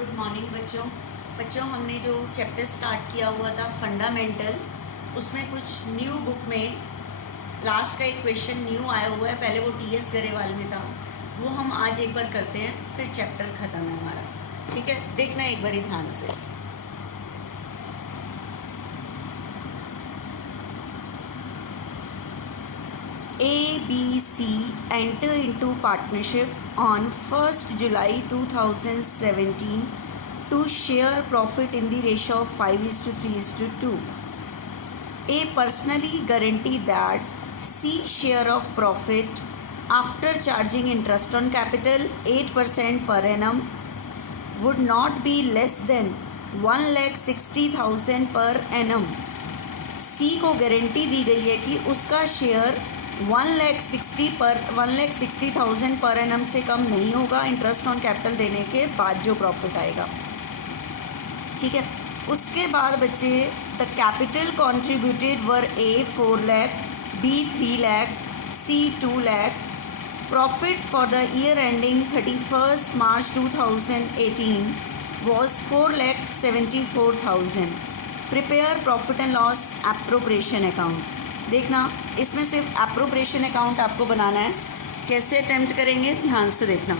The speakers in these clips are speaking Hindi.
गुड मॉर्निंग बच्चों हमने जो चैप्टर स्टार्ट किया हुआ था फंडामेंटल, उसमें कुछ न्यू बुक में लास्ट का एक क्वेश्चन न्यू आया हुआ है। पहले वो टीएस गरेवाल में था, वो हम आज एक बार करते हैं, फिर चैप्टर ख़त्म है हमारा। ठीक है, देखना एक बारी ध्यान से। ABC enter into partnership on 1st July 2017 to share profit in the ratio of 5:3:2. A personally guarantee that C share of profit after charging interest on capital 8% per annum would not be less than 1,60,000 per annum. C को गारंटी दी गई है कि उसका शेयर 1,60,000 पर एनम से कम नहीं होगा इंटरेस्ट ऑन कैपिटल देने के बाद जो प्रॉफिट आएगा। ठीक है, उसके बाद बच्चे the capital contributed were A 4 lakh, B 3 lakh, C 2 lakh. Profit for the year ending 31st March 2018 was 4,74,000। Prepare profit and loss appropriation account. देखना, इसमें सिर्फ एप्रोप्रिएशन अकाउंट आपको बनाना है। कैसे अटेम्प्ट करेंगे ध्यान से देखना।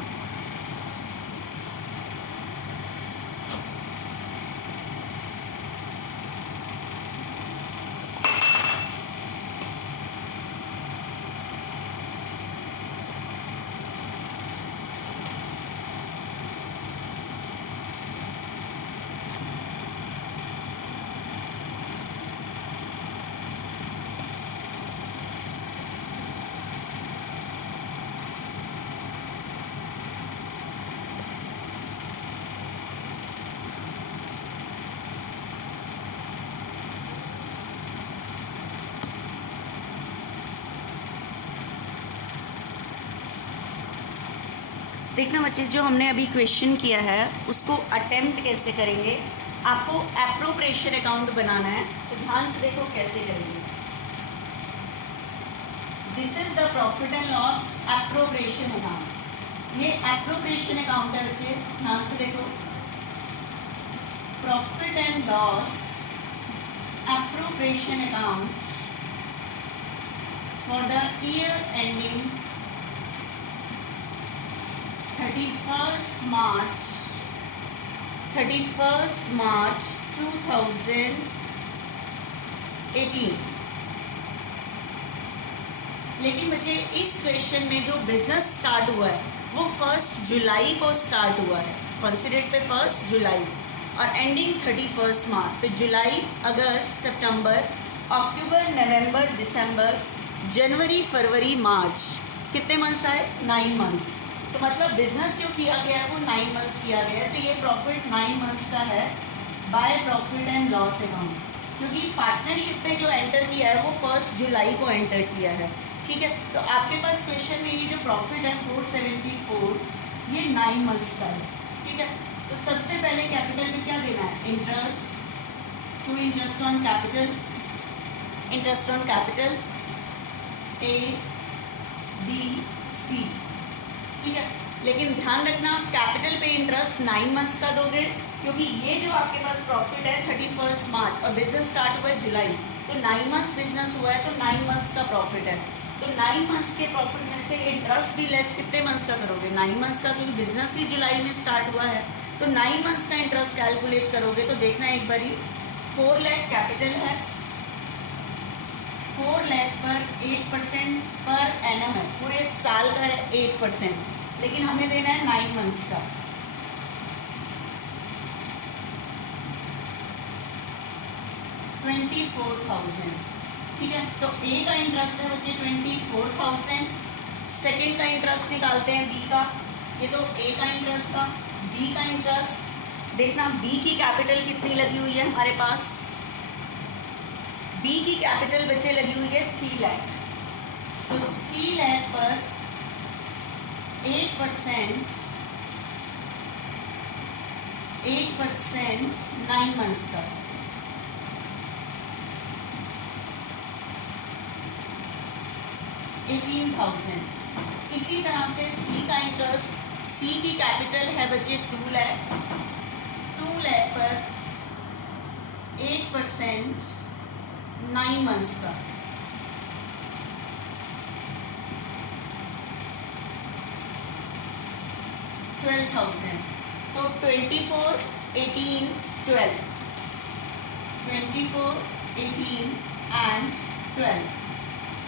देखना बच्चे, जो हमने अभी क्वेश्चन किया है उसको अटेम्प्ट कैसे करेंगे। आपको एप्रोप्रिएशन अकाउंट बनाना है, तो ध्यान से देखो कैसे करेंगे। This is the profit and loss appropriation account. ये एप्रोप्रिएशन अकाउंट है बच्चे, ध्यान से देखो। Profit and loss appropriation account for the year ending 31st March 2018। लेकिन बच्चे इस क्वेश्चन में जो बिजनेस स्टार्ट हुआ है वो 1 जुलाई को स्टार्ट हुआ है। कौन सी डेट पे? 1 जुलाई, और एंडिंग 31 मार्च। तो जुलाई, अगस्त, सितंबर, अक्टूबर, नवंबर, दिसंबर, जनवरी, फरवरी, मार्च, कितने मंथ्स आए? 9 मंथ्स। तो मतलब बिजनेस जो किया गया है वो 9 मंथ्स किया गया है। तो ये प्रॉफिट 9 मंथ्स का है bye profit and loss account, क्योंकि पार्टनरशिप में जो एंटर किया है वो 1 जुलाई को एंटर किया है। ठीक है, तो आपके पास क्वेश्चन में ये जो प्रॉफिट है 474, ये 9 मंथ्स का है। ठीक है, तो सबसे पहले कैपिटल में क्या देना है? Interest to interest on capital, interest on capital A B C। ठीक है, लेकिन ध्यान रखना कैपिटल पे इंटरेस्ट 9 मंथ्स का दोगे, क्योंकि ये जो आपके पास प्रॉफिट है 31 मार्च और बिजनेस स्टार्ट हुआ है जुलाई, तो 9 मंथ्स बिजनेस हुआ है, तो 9 मंथ्स का प्रॉफिट है। तो 9 मंथ्स के प्रॉफिट में से इंटरेस्ट भी लेस कितने मंथ्स का करोगे? 9 मंथ्स का, क्योंकि बिजनेस ही जुलाई में स्टार्ट हुआ है। तो 9 मंथ्स का इंटरेस्ट कैलकुलेट करोगे तो देखना एक बारी, 4 लाख कैपिटल है, 4 लाख पर 8% पर एनम है, पूरे साल का है 8%, लेकिन हमें देना है 9 मंथ्स का। $24,000। ठीक है, तो ए का इंटरेस्ट है बच्चे 24,000। सेकेंड का इंटरेस्ट निकालते हैं बी का। ये तो ए का इंटरेस्ट था, बी का इंटरेस्ट। देखना बी की कैपिटल कितनी लगी हुई है हमारे पास। बी की कैपिटल बच्चे लगी हुई है 3 लाख। तो 3 लाख पर 8% 9 मंथ्स का, 18,000। इसी तरह से सी का इंटरेस्ट, सी की कैपिटल है बच्चे 2 लाख, 2 लाख पर 8% 9 मंथ्स का, $12,000। तो 24, 18, 12, 24, 18 एंड 12।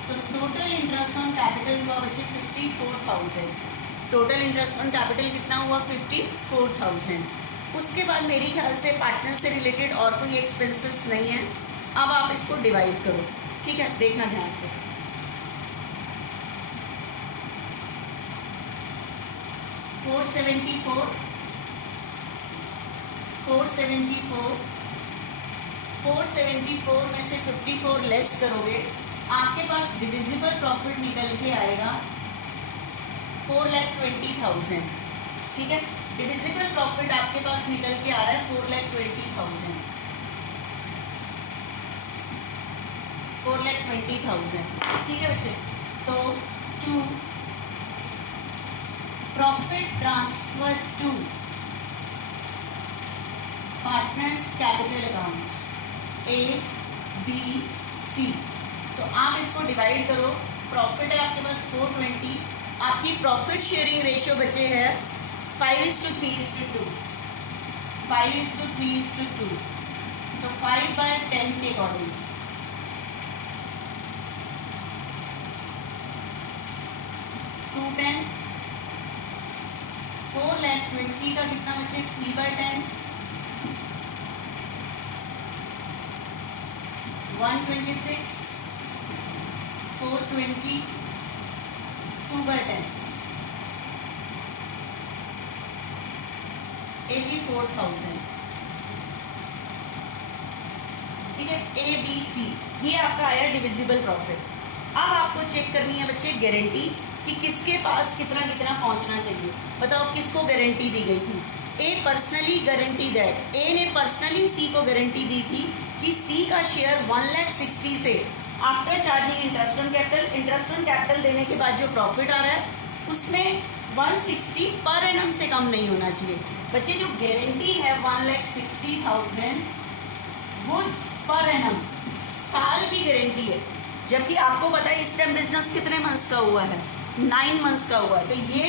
तो टोटल इंटरेस्ट ऑन कैपिटल हुआ बच्चे 54,000। टोटल इंटरेस्ट ऑन कैपिटल कितना हुआ 54,000। उसके बाद मेरी ख्याल से पार्टनर से रिलेटेड और कोई एक्सपेंसेस नहीं है। अब आप इसको डिवाइड करो, ठीक है, देखना ध्यान से। 474, 474 में से 54 लेस करोगे, आपके पास डिविजिबल प्रॉफिट निकल के आएगा 4,20,000। ठीक है, डिविजिबल प्रॉफिट आपके पास निकल के आ रहा है 4,20,000। 4,20,000, ठीक है बच्चे। तो to profit transfer to partners capital account ABC। तो आप इसको डिवाइड करो, प्रॉफिट है आपके पास 420, आपकी प्रॉफिट शेयरिंग रेशियो बचे है 5:3:2, 5:3:2। तो 5/10 के अकॉर्डिंग 210, 4,20,000 का कितना बचे 3/10, 126, 420, 2/10, 84,000। ठीक है, ABC ये आपका आया डिविजिबल प्रॉफिट। अब आपको चेक करनी है बच्चे गारंटी कि किसके पास कितना कितना पहुंचना चाहिए। बताओ किसको गारंटी दी गई थी? ए पर्सनली गारंटी दैट, ए ने पर्सनली सी को गारंटी दी थी कि सी का शेयर 1,60,000 से after charging interest on capital, interest on capital देने के बाद जो प्रॉफिट आ रहा है उसमें 160 पर एनम से कम नहीं होना चाहिए। बच्चे जो गारंटी है 1,60,000 वो पर एनम साल की गारंटी है, जबकि आपको पता है इस टाइम बिजनेस कितने मंथ्स का हुआ है 9 मंथ्स का हुआ है। तो ये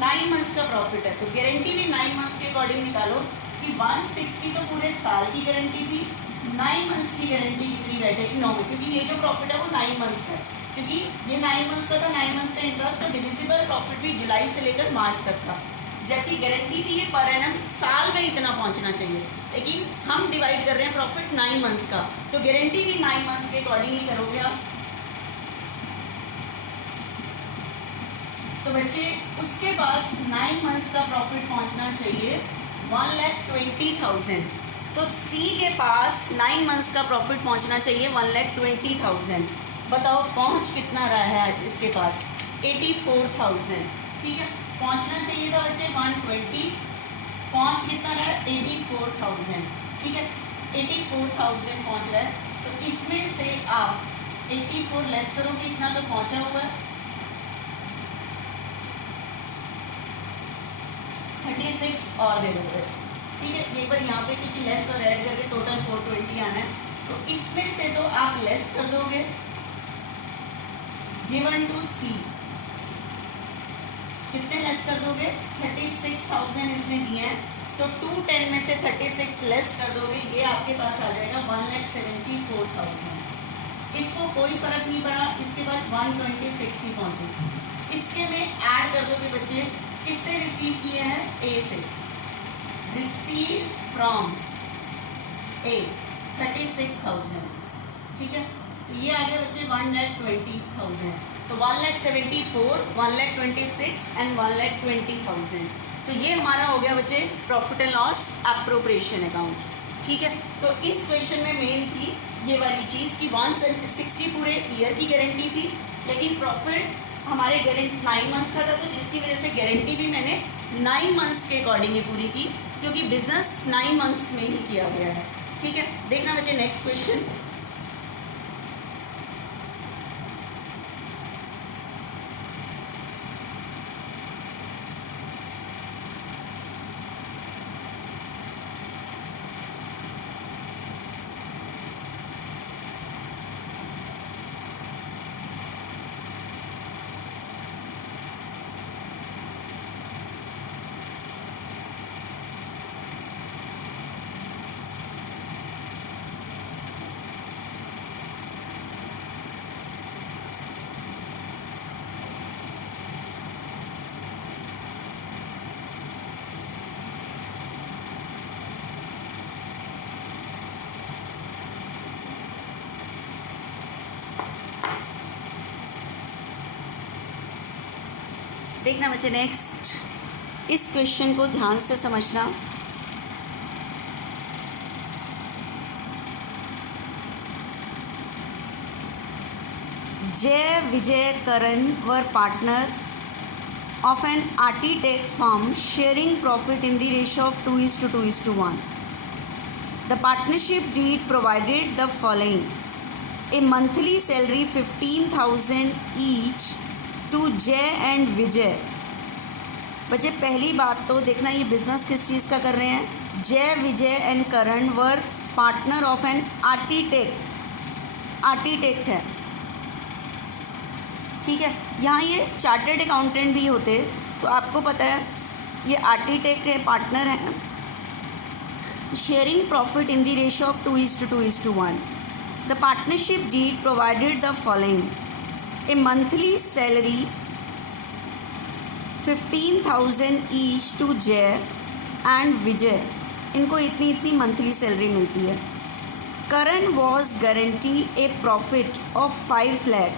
9 मंथ्स का प्रॉफिट है, तो गारंटी भी 9 मंथ्स के अकॉर्डिंग निकालो कि 160 तो पूरे साल की गारंटी थी, 9 मंथ्स की गारंटी कितनी बैठेगी 9 में, क्योंकि ये जो प्रॉफिट है वो 9 मंथ्स का है, क्योंकि ये 9 मंथ्स का था, 9 मंथ्स का इंटरेस्ट, तो डिविजिबल प्रॉफिट भी जुलाई से लेकर मार्च तक था, जबकि गारंटी थी ये पर एनम साल में इतना पहुंचना चाहिए। लेकिन हम डिवाइड कर रहे हैं प्रॉफिट 9 मंथ्स का, तो गारंटी भी 9 मंथ्स के अकॉर्डिंग ही करोगे आप। तो बच्चे उसके पास 9 मंथ्स का प्रॉफिट पहुंचना चाहिए 1,20,000। तो सी के पास 9 मंथ्स का प्रॉफिट पहुंचना चाहिए 1,20,000। बताओ पहुंच कितना रहा है इसके पास 84,000। ठीक है, पहुंचना चाहिए था बच्चे 120, पहुंच कितना रहा है 84,000। ठीक है, 84,000 पहुंच रहा है, तो इसमें से आप 84 लेस करोगे, इतना तो पहुंचा हुआ है, 36 और दे दोगे। ठीक है, एक बार यहाँ पे क्योंकि लेस और ऐड करके टोटल 420 आना है, तो इसमें से तो आप लेस कर दोगे गिवन टू सी, कितने लेस कर दोगे 36,000 इसने दिए हैं, तो 210 में से 36 लेस कर दोगे, ये आपके पास आ जाएगा 1,74,000। इसको कोई फर्क नहीं पड़ा, इसके पास 126 ही पहुंचे। इसके में ऐड कर दोगे बच्चे, किससे रिसीव किए हैं ए से, रिसीव फ्रॉम ए 36,000। ठीक है, तो ये आ गया बच्चे 1,20,000। तो 1,74,000, 1,26,000 एंड 1,20,000। तो ये हमारा हो गया बच्चे profit and loss appropriation account. ठीक है, तो इस क्वेश्चन में मेन थी ये वाली चीज़ कि 160 पूरे ईयर की गारंटी थी, लेकिन प्रॉफिट हमारे गारंटी 9 मंथ्स का था, तो जिसकी वजह से गारंटी भी मैंने 9 मंथ्स के अकॉर्डिंग ही पूरी की, क्योंकि बिजनेस 9 मंथ्स में ही किया गया है। ठीक है, देखना बच्चे नेक्स्ट क्वेश्चन। देखना बच्चे नेक्स्ट इस क्वेश्चन को ध्यान से समझना। जय विजय करण were partner of an RT-Tech firm sharing profit in the ratio of 2:1. The partnership deed provided the following: a monthly salary 15,000 each to Jay and Vijay. बच्चे पहली बात तो देखना ये बिजनेस किस चीज़ का कर रहे हैं। Jay Vijay and Karan were partner of an Artitech है, ठीक है। यहाँ ये चार्टर्ड अकाउंटेंट भी होते, तो आपको पता है ये आर्टिटेक के पार्टनर हैं। Sharing profit in the ratio of 2:1. The partnership deed provided the following: a monthly salary 15,000 each to Jay and Vijay, इनको इतनी इतनी मंथली सैलरी मिलती है। Karan was guarantee a profit of 5 lakh.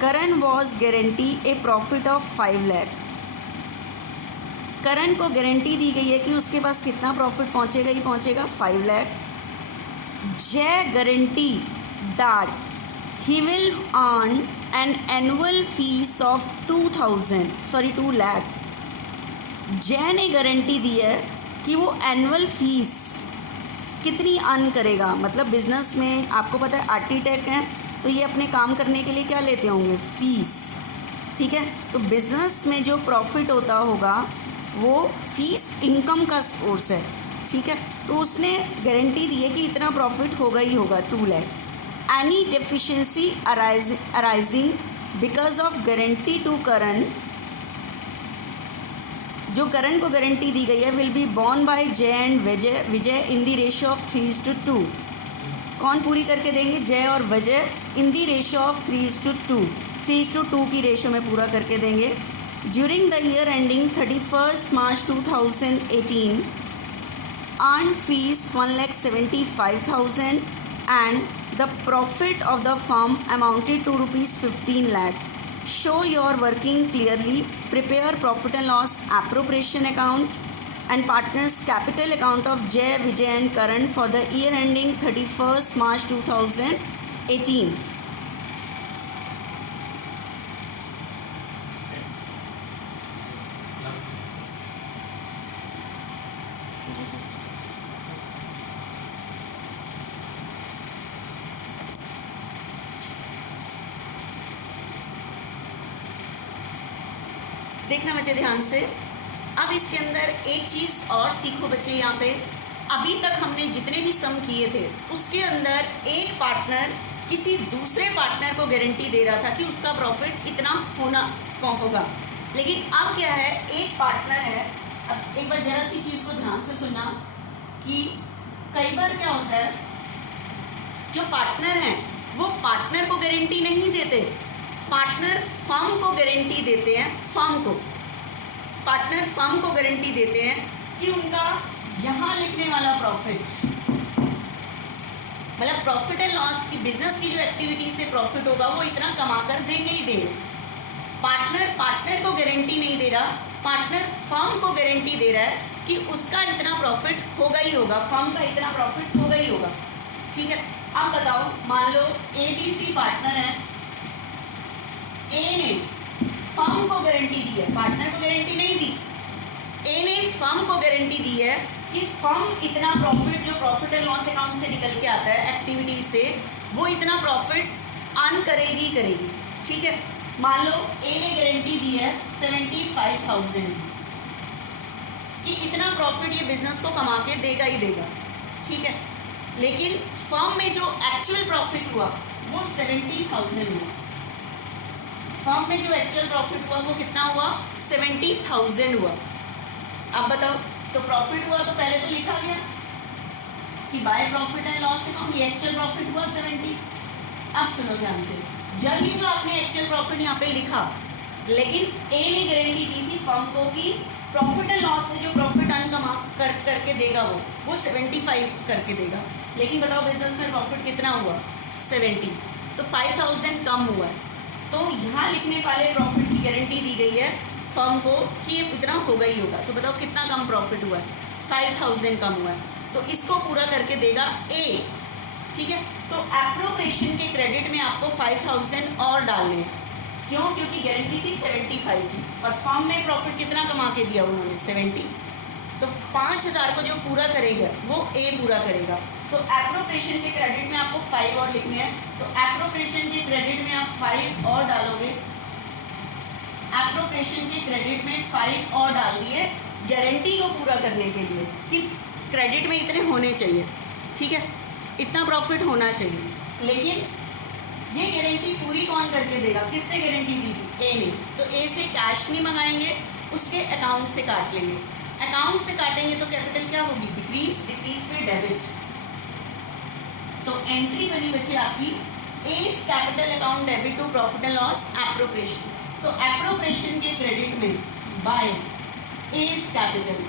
Karan was guarantee a profit of 5 lakh. Karan को गारंटी दी गई है कि उसके पास कितना प्रॉफिट पहुंचेगा, ही पहुंचेगा 5 लाख। जय guarantee that he will earn an annual fees of 2 lakh. जय ने गारंटी दी है कि वो एनुअल फीस कितनी अर्न करेगा। मतलब बिजनेस में आपको पता है आर्टिटेक है, तो ये अपने काम करने के लिए क्या लेते होंगे, फीस, ठीक है। तो बिज़नेस में जो प्रॉफिट होता होगा वो फीस इनकम का सोर्स है, ठीक है। तो उसने गारंटी दी है कि इतना प्रॉफिट होगा ही होगा 2 lakh. Any deficiency arising because of guarantee to Karan, जो करण को गारंटी दी गई है, will be borne by Jay and Vijay in the ratio of 3:2। कौन पूरी करके देंगे, जय और विजय, इन दी रेशियो ऑफ 3:2 की रेशियो में पूरा करके देंगे। During the year ending 31 March 2018 earn fees 1,75,000 and the profit of the firm amounted to ₹15 lakh. Show your working clearly, prepare profit and loss appropriation account and partners capital account of Jay, Vijay and Karan for the year ending 31st March 2018. देखना बच्चे ध्यान से। अब इसके अंदर एक चीज़ और सीखो बच्चे, यहाँ पे अभी तक हमने जितने भी सम किए थे उसके अंदर एक पार्टनर किसी दूसरे पार्टनर को गारंटी दे रहा था कि उसका प्रॉफिट इतना होगा। लेकिन अब क्या है, एक पार्टनर है। अब एक बार जरा सी चीज़ को ध्यान से सुनना कि कई बार क्या होता है, जो पार्टनर हैं वो पार्टनर को गारंटी नहीं देते, पार्टनर फर्म को गारंटी देते हैं। पार्टनर फर्म को गारंटी देते हैं कि उनका यहाँ लिखने वाला प्रॉफिट, मतलब प्रॉफिट एंड लॉस की बिजनेस की जो एक्टिविटी से प्रॉफिट होगा वो इतना कमा कर देंगे ही देंगे। पार्टनर को गारंटी नहीं दे रहा, पार्टनर फर्म को गारंटी दे रहा है कि उसका इतना प्रॉफिट होगा ही होगा, फर्म का इतना प्रॉफिट होगा ही होगा, ठीक है। अब बताओ, मान लो ABC पार्टनर है, ए ने फर्म को गारंटी दी है, पार्टनर को गारंटी नहीं दी, ए ने फर्म को गारंटी दी है कि फर्म इतना प्रॉफिट, जो प्रॉफिट एंड लॉस अकाउंट से निकल के आता है एक्टिविटी से, वो इतना प्रॉफिट अर्न करेगी, ठीक है। मान लो ए ने गारंटी दी है 75,000 कि इतना प्रॉफिट ये बिजनेस को कमा के देगा ही देगा, ठीक है। लेकिन फर्म में जो एक्चुअल प्रॉफिट हुआ वो 70,000 हुआ। फर्म में जो एक्चुअल प्रॉफिट हुआ वो कितना हुआ, 70,000 हुआ। अब बताओ, तो प्रॉफिट हुआ तो पहले तो लिखा गया कि bye profit and loss account ये एक्चुअल प्रॉफिट हुआ 70। अब सुनो ध्यान से, जब ये जो आपने एक्चुअल प्रॉफिट यहाँ पे लिखा, लेकिन ए ने गारंटी दी थी फर्म को कि प्रॉफिट एंड लॉस से जो प्रॉफिट अर्न करके देगा वो 75 करके देगा। लेकिन बताओ बिजनेस में प्रॉफिट कितना हुआ, 70, तो 5,000 कम हुआ है। तो यहाँ लिखने वाले प्रॉफिट की गारंटी दी गई है फर्म को कि ये इतना होगा ही होगा। तो बताओ कितना कम प्रॉफिट हुआ है, 5000 कम हुआ है, तो इसको पूरा करके देगा ए। ठीक है, तो एप्रोप्रिएशन के क्रेडिट में आपको 5000 और डालने हैं। क्यों? क्योंकि गारंटी थी 75 की और फर्म में प्रॉफिट कितना कमा के दिया उन्होंने, 70। तो 5000 को जो पूरा करेगा वो ए पूरा करेगा। तो एप्रोप्रिएशन के क्रेडिट में आपको 5 और लिखने हैं। तो एप्रोप्रिएशन के क्रेडिट में आप 5 और डालोगे, एप्रोप्रिएशन के क्रेडिट में 5 और डाल दिए गारंटी को पूरा करने के लिए कि क्रेडिट में इतने होने चाहिए। ठीक है, इतना प्रॉफिट होना चाहिए। लेकिन ये गारंटी पूरी कौन करके देगा, किसने गारंटी दी थी, ए ने। तो ए से कैश नहीं मंगाएंगे, उसके अकाउंट से काट लेंगे। अकाउंट से काटेंगे तो कैपिटल क्या होगी, डिक्रीज, डिक्रीज में डेबिट। तो एंट्री बनी बच्चे आपकी A's capital account debit to profit and loss appropriation. तो एप्रोप्रिएशन के क्रेडिट में बाय एज कैपिटल,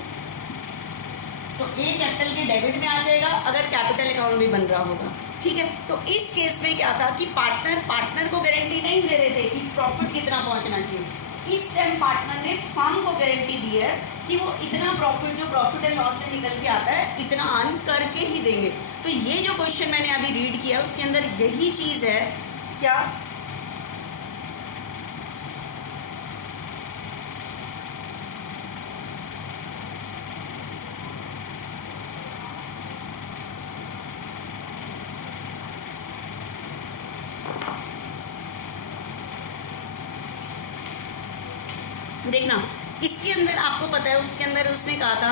तो ए कैपिटल के डेबिट में आ जाएगा अगर कैपिटल अकाउंट भी बन रहा होगा। ठीक है, तो इस केस में क्या था कि पार्टनर को गारंटी नहीं दे रहे थे कि प्रॉफिट कितना पहुंचना चाहिए। इस टाइम पार्टनर ने फर्म को गारंटी दी है कि वो इतना प्रॉफिट जो प्रॉफिट एंड लॉस से निकल के आता है इतना अर्न करके ही देंगे। तो ये जो क्वेश्चन मैंने अभी रीड किया उसके अंदर यही चीज़ है। क्या? देखना, इसके अंदर आपको पता है उसके अंदर उसने कहा था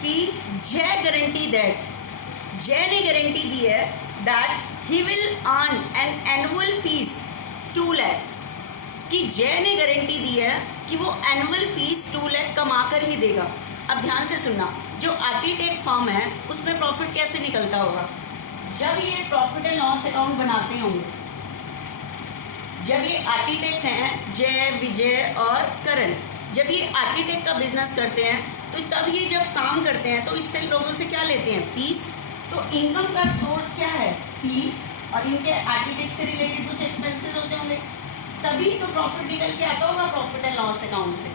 कि जय गारंटी दैट, जय ने गारंटी दी है that he will earn an annual fees 2 lakh, कि जय ने गारंटी दी है कि वो एनुअल फीस 2 लाख कमा कर ही देगा। अब ध्यान से सुनना, जो आर्किटेक्ट फर्म है उसमें प्रॉफिट कैसे निकलता होगा, जब ये प्रॉफिट एंड लॉस अकाउंट बनाते होंगे, जब ये आर्किटेक्ट हैं जय, विजय और करण, जब ये आर्किटेक्ट का बिजनेस करते हैं तो तब ये जब काम करते हैं तो इससे लोगों से क्या लेते हैं, फीस। तो इनकम का सोर्स क्या है, फीस, और इनके आर्किटेक्ट से रिलेटेड कुछ एक्सपेंसेस होते होंगे, तभी तो प्रॉफिट निकल के आता होगा प्रॉफिट एंड लॉस अकाउंट से।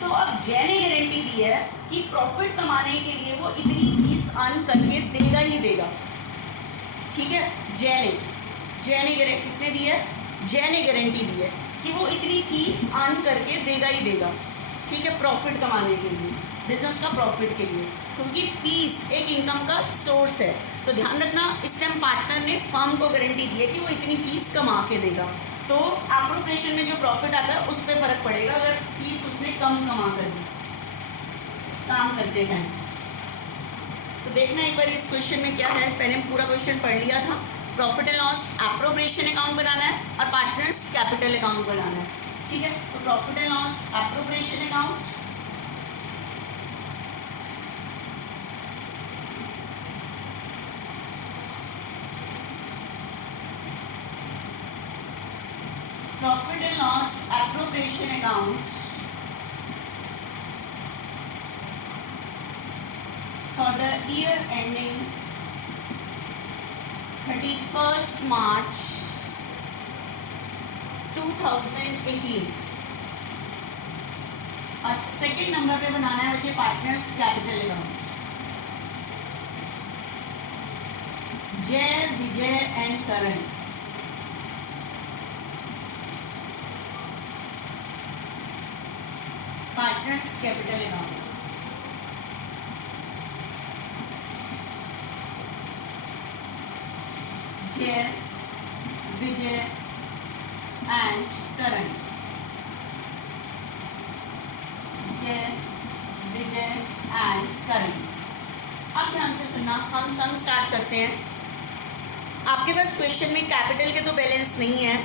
तो अब जय ने गारंटी दी है कि प्रॉफिट कमाने के लिए वो इतनी फीस अर्न करके देगा ही देगा। ठीक है, जय ने गारंटी किसने दी है, जय ने गारंटी दी है कि वो इतनी फीस अर्न करके देगा ही देगा। ठीक है, प्रॉफिट कमाने के लिए, बिजनेस का प्रॉफिट के लिए, क्योंकि फीस एक इनकम का सोर्स है। तो ध्यान रखना, इस टाइम पार्टनर ने फर्म को गारंटी दी है कि वो इतनी फीस कमा के देगा। तो एप्रोप्रिएशन में जो प्रॉफिट आता है उस पर फर्क पड़ेगा अगर फीस उसने कम कमा कर दी काम करते टाइम। तो देखना एक बार इस क्वेश्चन में क्या है, पहले पूरा क्वेश्चन पढ़ लिया था। Profit and loss appropriation account बनाना है और पार्टनर्स कैपिटल अकाउंट बनाना है। ठीक है, तो profit and loss appropriation account, profit and loss appropriation account for the year ending 31st March 2018। और सेकेंड नंबर पे बनाना है मुझे partners capital account, Jay, Vijay and Karan. Partners capital account, Jay, Vijay and करण, जय, विजय एंड करण। अब ध्यान से सुनना, हम सम स्टार्ट करते हैं। आपके पास क्वेश्चन में कैपिटल के तो बैलेंस नहीं है,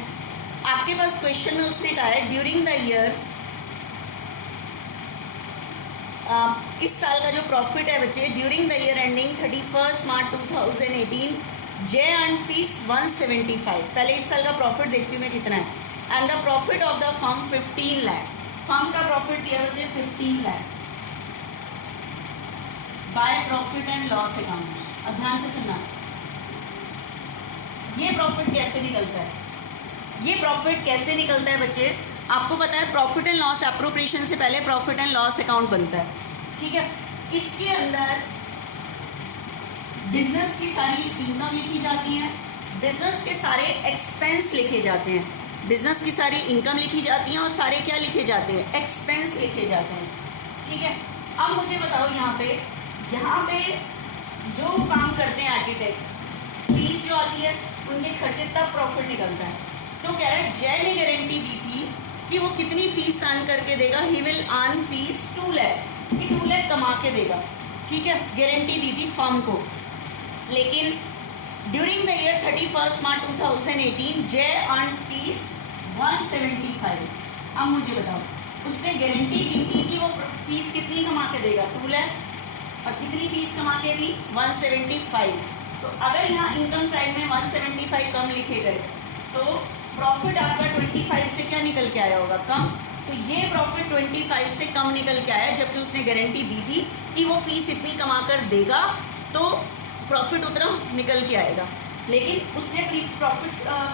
आपके पास क्वेश्चन में उसने कहा है ड्यूरिंग द ईयर, इस साल का जो प्रॉफिट है बच्चे, during the year ending 31 March 2018 जय अर्न फीस 175। पहले इस साल का प्रॉफिट देखती हूँ मैं कितना है, and the profit of the firm 15 lakh. Firm का प्रॉफिट दिया बच्चे 15 lakh bye profit and loss account. अब ध्यान से सुनना, ये प्रॉफिट कैसे निकलता है, ये प्रॉफिट कैसे निकलता है बच्चे, आपको पता है प्रॉफिट एंड लॉस एप्रोप्रिएशन से पहले प्रॉफिट एंड लॉस अकाउंट बनता है, ठीक है। इसके अंदर बिजनेस की सारी इनकम लिखी जाती है, बिजनेस के सारे एक्सपेंस लिखे जाते हैं, बिजनेस की सारी इनकम लिखी जाती है और सारे क्या लिखे जाते हैं, एक्सपेंस लिखे जाते हैं, ठीक है। अब मुझे बताओ यहाँ पे जो काम करते हैं आर्किटेक्ट, फीस जो आती है उनके खर्चे तब प्रॉफिट निकलता है। तो कह रहे हैं जय ने गारंटी दी थी कि वो कितनी फीस अर्न करके देगा, he will earn fees 2 lakh, कि 2 लाख कमा के देगा, ठीक है, गारंटी दी थी फर्म को। लेकिन ड्यूरिंग द ईयर 31 मार्च 2018 जय अर्न फीस 175। अब मुझे बताओ उसने गारंटी दी थी कि वो फीस कितनी कमा के देगा, 2 लाख, और कितनी फीस कमा के दी, 175। तो अगर यहाँ इनकम साइड में 175 कम लिखे गए तो प्रॉफिट आपका 25 से क्या निकल के आया होगा, कम। तो ये प्रॉफिट 25 से कम निकल के आया, जबकि उसने गारंटी दी थी कि वो फीस इतनी कमा कर देगा तो प्रॉफिट उतना निकल के आएगा। लेकिन उसने प्रॉफिट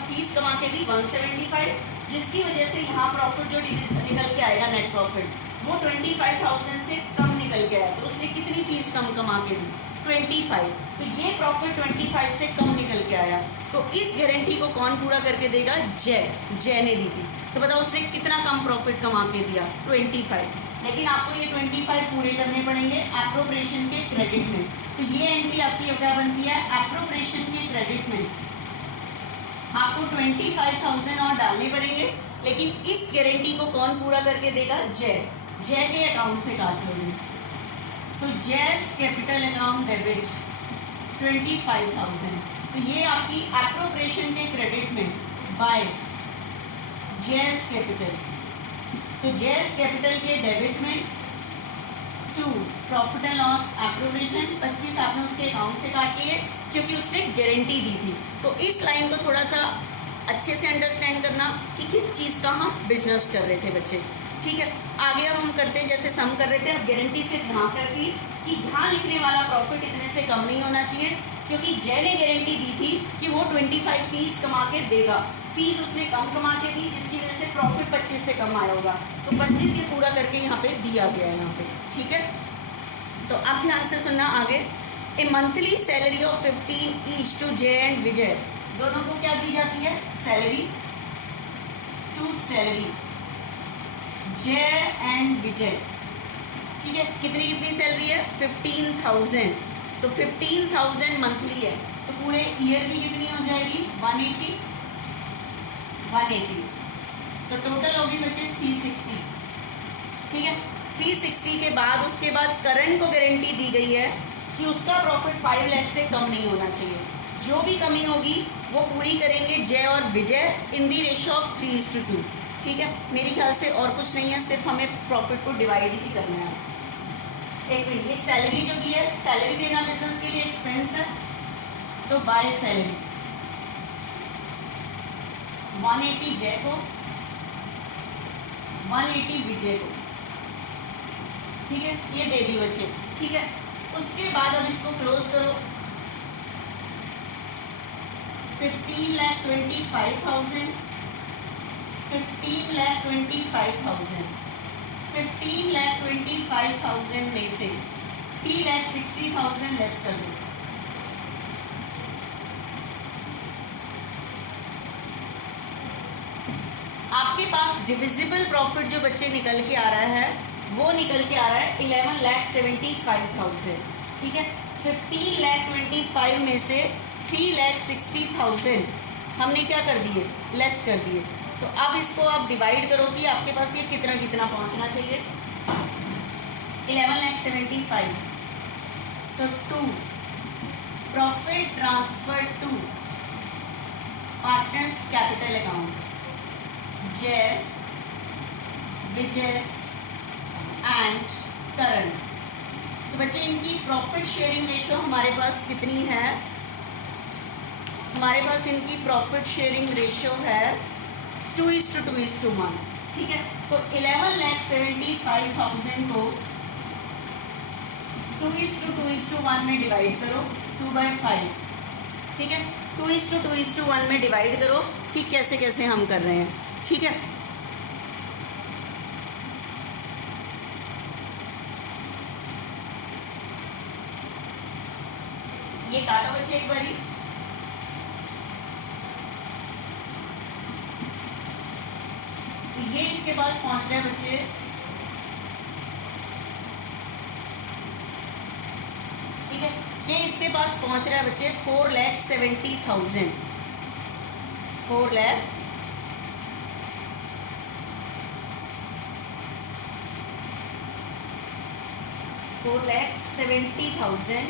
फीस कमा के दी 175, जिसकी वजह से यहाँ प्रॉफिट जो निकल के आएगा नेट प्रॉफिट वो 25,000 से कम निकल के आया। तो उसने कितनी फीस कम कमा के दी, 25। तो ये प्रॉफिट 25 से कम निकल के आया। तो इस गारंटी को कौन पूरा करके देगा, जय ने दी थी। तो बताओ उसने कितना कम प्रॉफिट कमा के दिया, 25। लेकिन आपको ये 25 पूरे करने पड़ेंगे एप्रोप्रिएशन के क्रेडिट में। तो ये एंट्री आपकी क्या बनती है, एप्रोप्रिएशन के क्रेडिट में आपको 25,000 और डालने पड़ेंगे। लेकिन इस गारंटी को कौन पूरा करके देगा, जय के अकाउंट से काट लोगे। तो जयस कैपिटल अकाउंट डेबिट 25,000। तो ये आपकी एप्रोप्रिएशन के क्रेडिट में बाय जयस कैपिटल। तो जयस कैपिटल के डेबिट में to profit and loss appropriation 25 आपने उसके अकाउंट से काट लिए क्योंकि उसने गारंटी दी थी। तो इस लाइन को थोड़ा सा अच्छे से अंडरस्टैंड करना कि किस चीज़ का हम बिजनेस कर रहे थे बच्चे, ठीक है। आगे अब हम करते हैं, जैसे सम कर रहे थे, अब गारंटी से ध्यान करके कि यहाँ लिखने वाला प्रॉफिट इतने से कम नहीं होना चाहिए, क्योंकि जय ने गारंटी दी थी कि वो 25 फीस कमा के देगा। फीस उसने कम कमा के दी, जिसकी वजह से प्रॉफिट 25 से कम आया होगा। तो 25 से पूरा करके यहाँ पे दिया गया है यहाँ पे, ठीक है। तो अब ध्यान से सुनना आगे। A monthly salary of 15 each to Jay and Vijay, दोनों को क्या दी जाती है, salary to salary, Jay and Vijay, ठीक है। कितनी कितनी सैलरी है, 15,000। तो 15,000 मंथली है, तो पूरे ईयर की कितनी हो जाएगी, 180। तो टोटल होगी बच्चे 360, ठीक है। 360 के बाद उसके बाद करण को गारंटी दी गई है कि उसका प्रॉफिट 5 लाख से कम नहीं होना चाहिए। जो भी कमी होगी वो पूरी करेंगे जय और विजय इन दी रेशियो ऑफ 3:2, ठीक है। मेरे ख्याल से और कुछ नहीं है, सिर्फ हमें प्रॉफिट को डिवाइड ही करना है। एक मिनट, ये सैलरी जो भी है, सैलरी देना बिजनेस के लिए एक्सपेंस है, तो बाय सैलरी 180 जय को, 180 विजय को, ठीक है। ये दे दी बच्चे, ठीक है। उसके बाद अब इसको क्लोज करो। 15,25,000, 15,25,000, 15,25,000 में से 3,60,000 लेस कर दो। आपके पास डिविजिबल प्रॉफिट जो बच्चे निकल के आ रहा है वो निकल के आ रहा है 11,75,000, ठीक है। 15,25,000 में से 3,60,000 हमने क्या कर दिए, लेस कर दिए। तो अब इसको आप डिवाइड करो कि आपके पास ये कितना कितना पहुंचना चाहिए, 11,75,000। तो 2 profit transfer to partners capital account, Jay, Vijay and करण। तो बच्चे इनकी प्रॉफिट शेयरिंग रेशियो हमारे पास कितनी है, हमारे पास इनकी प्रॉफिट शेयरिंग रेशियो है 2:2:1, ठीक है। तो 11,75,000 को 2:2:1 में डिवाइड करो, 2/5, ठीक है। 2:2:1 में डिवाइड करो कि कैसे कैसे हम कर रहे हैं, ठीक है। ये काटो बच्चे एक बारी, तो ये इसके पास पहुंच रहा है बच्चे, ठीक है, ये इसके पास पहुंच रहा है बच्चे 4,70,000, 4,70,000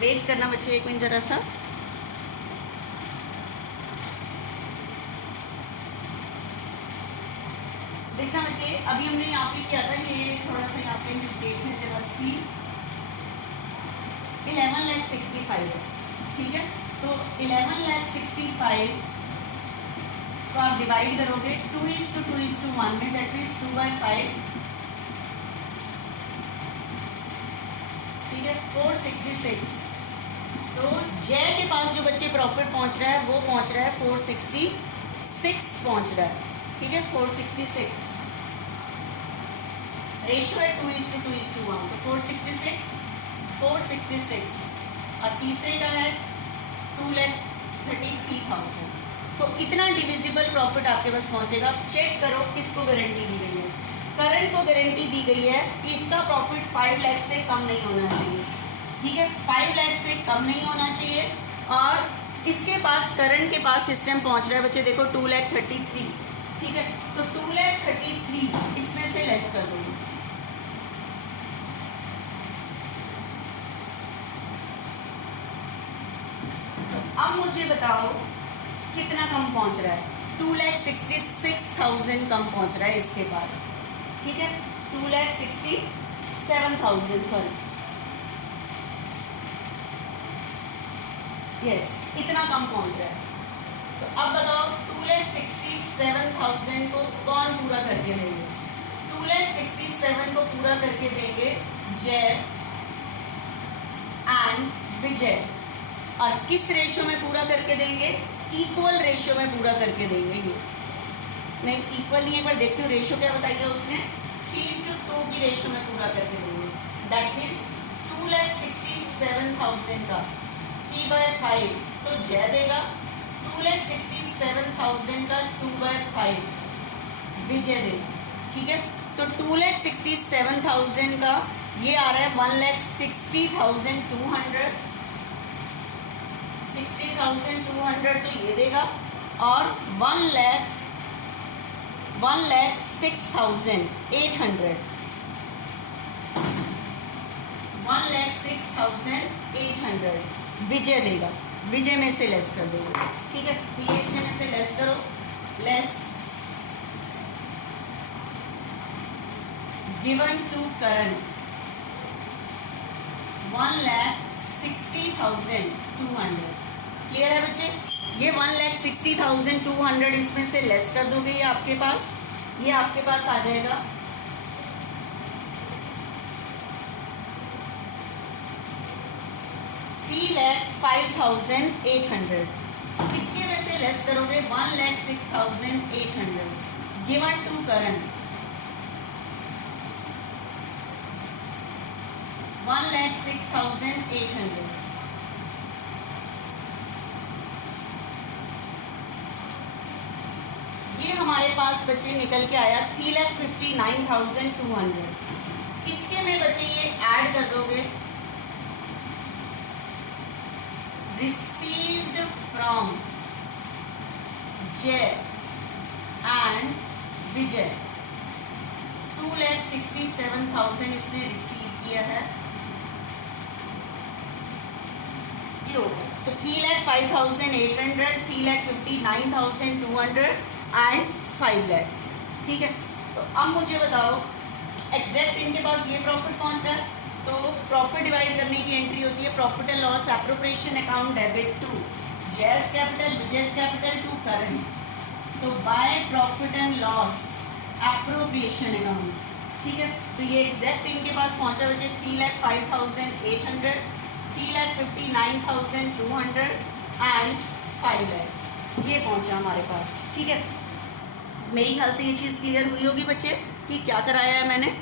वेट करना बच्चे एक मिनट जरा सा। देखना बच्चे, अभी हमने यहाँ पे किया था, ये थोड़ा सा यहाँ पे मिस्टेक है जरा सी, 11,65,000 है, ठीक है। तो 11,65,000 को आप डिवाइड करोगे 2:2:1 में, दैट मीन्स 2/5, ठीक है, 466। तो जय के पास जो बच्चे प्रॉफिट पहुंच रहा है वो पहुंच रहा है 466 पहुंच रहा है, ठीक है, 466। रेशियो है 2:2:1, तो 466 और तीसरे का है 2,33,000। तो इतना डिविजिबल प्रॉफिट आपके पास पहुंचेगा। चेक करो किसको गारंटी दी गई है, करंट को गारंटी दी गई है कि इसका प्रॉफिट 5 लाख से कम नहीं होना चाहिए, ठीक है, 5 लाख से कम नहीं होना चाहिए। और इसके पास करंट के पास सिस्टम पहुंच रहा है बच्चे, देखो 2,33,000, ठीक है, तो 2,33,000 इसमें से लेस कर दूंगी, तो अब मुझे बताओ कितना कम पहुंच रहा है, 2,66,000 कम पहुंच रहा है इसके पास, ठीक है, 2,67,000 सॉरी, यस, इतना कम पहुंच रहा है। तो अब बताओ 2,67,000 को कौन पूरा करके देंगे, 2,67,000 को पूरा करके देंगे जय एंड विजय। और किस रेशियो में पूरा करके देंगे, इक्वल रेशियो में पूरा करके देंगे। ये नहीं इक्वल नहीं, एक बार देखते हो रेशियो क्या बताइए उसने, 3:2 की रेशियो में पूरा करके देंगे, दैट मीन्स 2,67,000 का 3/5 तो जय देगा, 2,67,000 का 2/5 विजय देगा, ठीक है। तो 2,67,000 का ये आ रहा है 1,60,200, 60,200 तो ये देगा, और 1,06,800, 1,06,800 विजय देगा, विजय में से लेस कर दो, ठीक है, तो ये इसमें में से लेस करो, less given to Karan 1,60,200, clear है बच्चे। ये 1,60,200 इसमें से लेस कर दोगे, ये आपके पास आ जाएगा 3,05,800, इसके में से लेस करोगे 1,06,800 गिवन टू करण 1,06,800। ये हमारे पास बच्चे निकल के आया 3,59,200। इसके में बच्चे ये ऐड कर दोगे रिसीव्ड फ्रॉम जय एंड विजय, 2,67,000 इसने रिसीव किया है, ये हो गया। तो 3,05,800, 3,59,200 एंड 5 लाख, ठीक है। तो अब मुझे बताओ एग्जैक्ट इनके पास ये प्रॉफिट पहुंच रहा है, तो प्रॉफिट डिवाइड करने की एंट्री होती है profit and loss appropriation account debit to Jay's capital Vijay's capital to current, तो by profit and loss appropriation account, ठीक है। तो ये एग्जैक्ट इनके पास पहुंचा बच्चे 3,05,800, 3,59,200 एंड 5 लाख, ये पहुंचा हमारे पास, ठीक है। मेरे ख्याल से ये चीज़ क्लियर हुई होगी बच्चे कि क्या कराया है मैंने।